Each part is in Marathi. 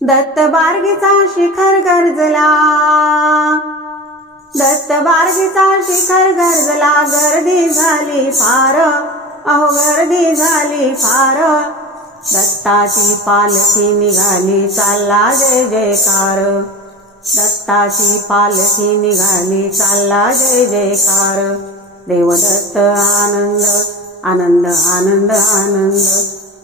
दत्त बार्गीचा शिखर गर्जला, दत्त बार्गीचा शिखर गर्जला, गर्दी झाली फार, अहो गर्दी झाली फार। दत्ताची पालखी निघाली, चालला जय जयकार, दत्ताची पालखी निघाली, चालला जय जयकार। देवदत्त आनंद आनंद आनंद आनंद,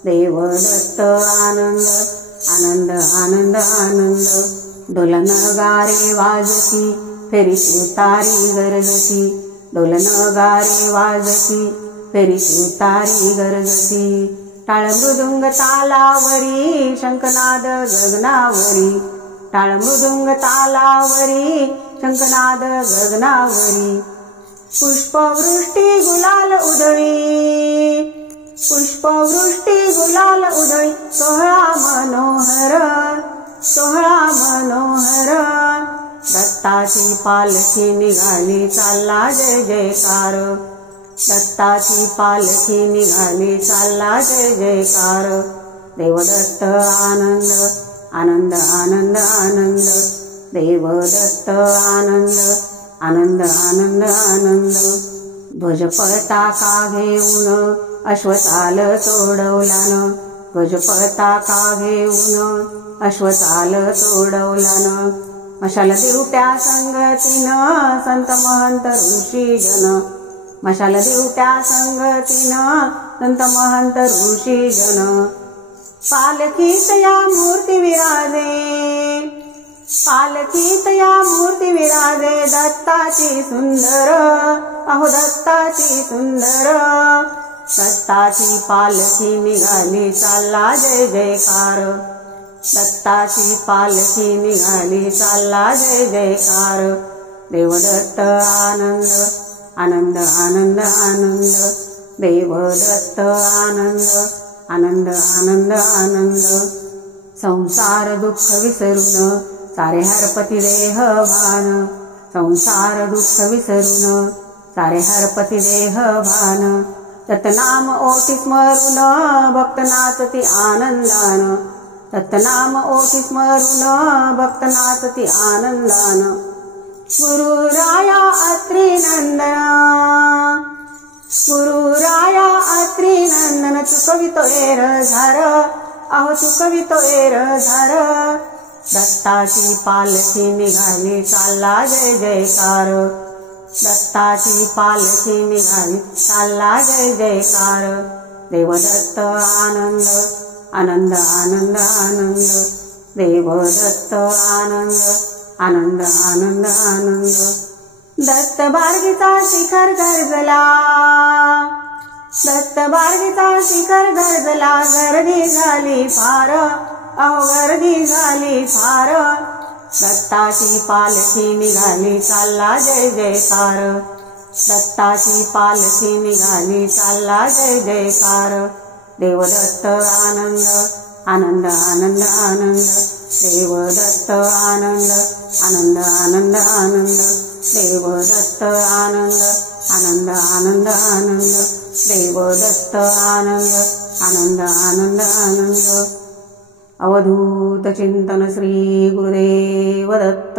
देवदत्त आनंद आनंद आनंद आनंद। ढोल नगारे वाजती, फेरी तुतारी गरजती, ढोल नगारे वाजती, फेरी तुतारी गरजती। टाळ मृदुंग तालावरी, शंखनाद गगनावरी, टाळ मृदुंग तालावरी, शंखनाद गगनावरी। पुष्पवृष्टी गुलाल उधळी, पुष्पवृष्टी गुलाल उधळी, सोहळा मनोहर, सोहळा मनोहर। दत्ताची पालखी निघाली, चालला जय जयकार, दत्ताची पालखी निघाली, चालला जय जयकार। देवदत्त आनंद आनंद आनंद आनंद, देवदत्त आनंद आनंद आनंद आनंद। ध्वज पताका घेऊन अश्वताल तोडवलान, ध्वज पताका घेऊन अश्वताल तोडवलान। मशाल दिवट्या संगतीनं संत महंत ऋषी जन, मशाल दिवट्या संगतीनं संत महंत ऋषी जन। पालखीत या मूर्ती विराजे, पालखीत या मूर्ती विराजे, दत्ताची सुंदर, अहो दत्ताची सुंदर। दत्ताची पालखी निघाली, चालला जय जयकार, दत्ताची पालखी निघाली, चालला जय जयकार। देवदत्त आनंद आनंद आनंद आनंद, देवदत्त आनंद आनंद आनंद आनंद। संसार दुःख विसरून सारे हरपती देह भान, संसार दुःख विसरून सारे हरपती देह भान। तत्नाम ओटी स्मरून भक्त नाचती आनंदान, तत्नाम ओटी स्मरून भक्त नाचती आनंदान। गुरुराया अत्री नंदन, गुरुराया अत्री नंदन, चुकवितो एरझार, अहो चुकवितो एरझार। दत्ताची पालखी निघाली, चालला जय जयकार, दत्ताची पालखी निघाली, चालला जय जयकार। देवदत्त आनंद आनंद आनंद आनंद, देवदत्त आनंद आनंद आनंद आनंद। दत्त बार्गीचा शिखर गर्जला, दत्त बार्गीचा शिखर गर्जला, गर्दी झाली फार, अहो गर्दी झाली फार। दत्ताची पालखी निघाली, चालला जय जयकार, दत्ताची पालखी निघाली, चालला जय जयकार। देवदत्त आनंद आनंद आनंद आनंद, देवदत्त आनंद आनंद आनंद आनंद, देवदत्त आनंद आनंद आनंद आनंद, देवदत्त आनंद आनंद आनंद आनंद। अवधूत चिंतन श्री गुरुदेव दत्त।